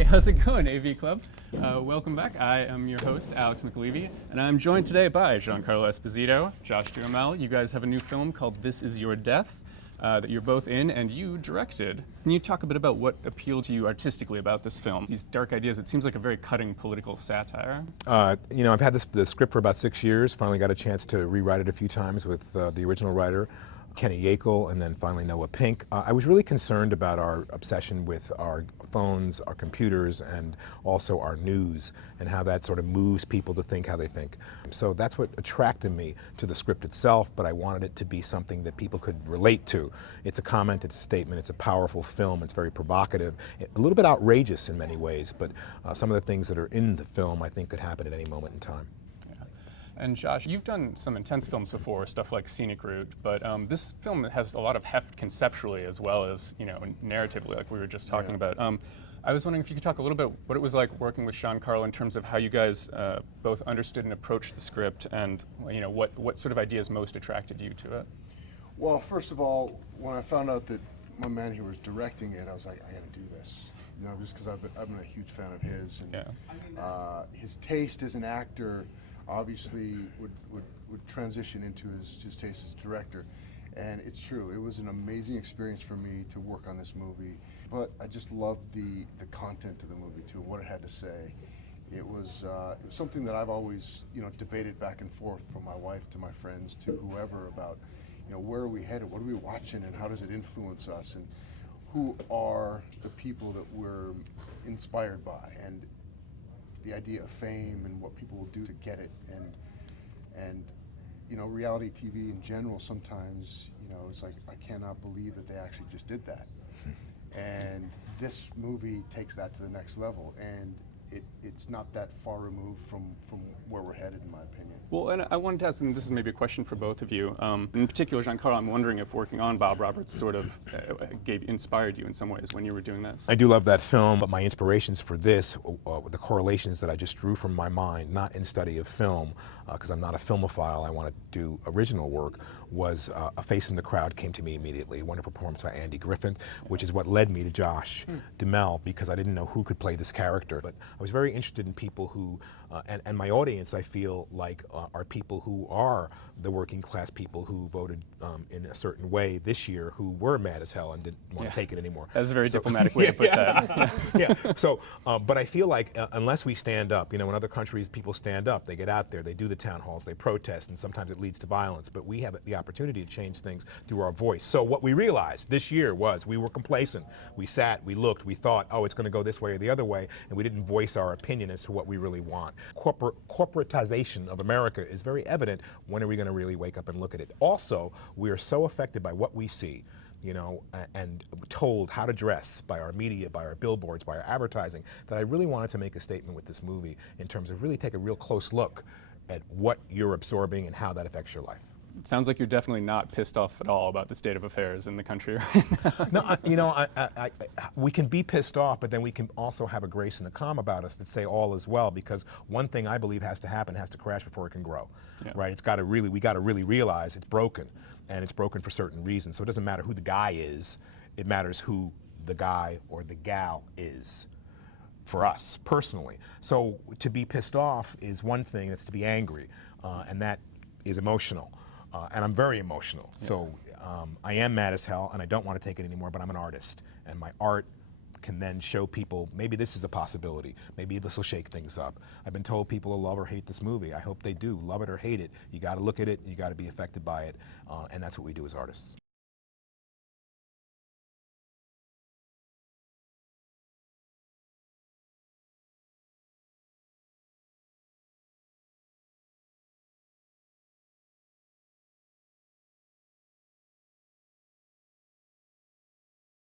Hey, how's it going, AV Club? Welcome back. I am your host, Alex McLevy, and I'm joined today by Giancarlo Esposito, Josh Duhamel. You guys have a new film called This Is Your Death that you're both in and you directed. Can you talk a bit about what appealed to you artistically about this film? These dark ideas, it seems like a very cutting political satire. I've had the script for about 6 years, finally got a chance to rewrite it a few times with the original writer, Kenny Yackel, and then finally Noah Pink. I was really concerned about our obsession with our phones, our computers, and also our news, and how that sort of moves people to think how they think. So that's what attracted me to the script itself, but I wanted it to be something that people could relate to. It's a comment, it's a statement, it's a powerful film, it's very provocative, a little bit outrageous in many ways, but some of the things that are in the film I think could happen at any moment in time. And Josh, you've done some intense films before, stuff like Scenic Route, but this film has a lot of heft conceptually as well as, narratively, like we were just talking about. I was wondering if you could talk a little bit what it was like working with Giancarlo in terms of how you guys both understood and approached the script, and what sort of ideas most attracted you to it. Well, first of all, when I found out that my man here was directing it, I was like, I got to do this. Just because I've been a huge fan of his, and his taste as an actor obviously would transition into his taste as a director. And it's true, it was an amazing experience for me to work on this movie, but I just loved the content of the movie too, what it had to say. It was something that I've always debated back and forth from my wife to my friends to whoever about where are we headed, what are we watching, and how does it influence us, and who are the people that we're inspired by, and the idea of fame and what people will do to get it, and reality TV in general, sometimes it's like, I cannot believe that they actually just did that. And this movie takes that to the next level, and it's not that far removed from where we're headed, in my opinion. Well, and I wanted to ask, and this is maybe a question for both of you. In particular, Giancarlo, I'm wondering if working on Bob Roberts sort of inspired you in some ways when you were doing this. I do love that film, but my inspirations for this, the correlations that I just drew from my mind, not in study of film, because I'm not a filmophile, I want to do original work, was A Face in the Crowd came to me immediately. A wonderful performance by Andy Griffin, which is what led me to Josh Duhamel, because I didn't know who could play this character. But I was very interested in people who, and my audience, I feel like, are people who are the working class people who voted in a certain way this year, who were mad as hell and didn't want to take it anymore. That's a very diplomatic way to put that. Yeah. So, but I feel like unless we stand up, in other countries people stand up, they get out there, they do the town halls, they protest, and sometimes it leads to violence. But we have the opportunity to change things through our voice. So what we realized this year was we were complacent. We sat, we looked, we thought, oh, it's going to go this way or the other way, and we didn't voice our opinion as to what we really want. Corporatization of America is very evident. When are we going to really wake up and look at it? Also, we are so affected by what we see, and told how to dress by our media, by our billboards, by our advertising, that I really wanted to make a statement with this movie in terms of really take a real close look at what you're absorbing and how that affects your life. It sounds like you're definitely not pissed off at all about the state of affairs in the country right now. No, we can be pissed off, but then we can also have a grace and a calm about us that say all is well, because one thing I believe has to happen, has to crash before it can grow, right? We got to really realize it's broken, and it's broken for certain reasons. So it doesn't matter who the guy is, it matters who the guy or the gal is for us personally. So to be pissed off is one thing, that's to be angry, and that is emotional. And I'm very emotional. So I am mad as hell, and I don't want to take it anymore, but I'm an artist. And my art can then show people, maybe this is a possibility. Maybe this will shake things up. I've been told people will love or hate this movie. I hope they do. Love it or hate it. You got to look at it, you got to be affected by it. And that's what we do as artists.